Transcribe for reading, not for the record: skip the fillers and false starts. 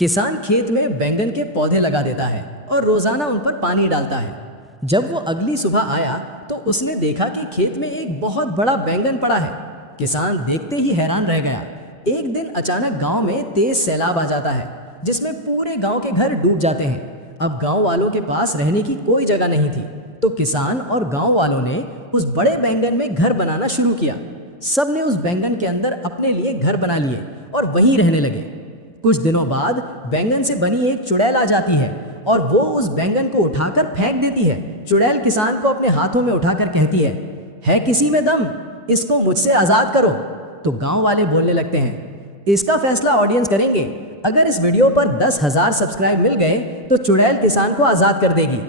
किसान खेत में बैंगन के पौधे लगा देता है और रोजाना उन पर पानी डालता है। जब वो अगली सुबह आया तो उसने देखा कि खेत में एक बहुत बड़ा बैंगन पड़ा है। किसान देखते ही हैरान रह गया। एक दिन अचानक गांव में तेज सैलाब आ जाता है, जिसमें पूरे गांव के घर डूब जाते हैं। अब गांव वालों के पास रहने की कोई जगह नहीं थी, तो किसान और गांव वालों ने उस बड़े बैंगन में घर बनाना शुरू किया। सबने उस बैंगन के अंदर अपने लिए घर बना लिए और वहीं रहने लगे। कुछ दिनों बाद बैंगन से बनी एक चुड़ैल आ जाती है और वो उस बैंगन को उठाकर फेंक देती है। चुड़ैल किसान को अपने हाथों में उठाकर कहती है किसी में दम, इसको मुझसे आज़ाद करो। तो गांव वाले बोलने लगते हैं, इसका फैसला ऑडियंस करेंगे। अगर इस वीडियो पर 10,000 सब्सक्राइब मिल गए तो चुड़ैल किसान को आज़ाद कर देगी।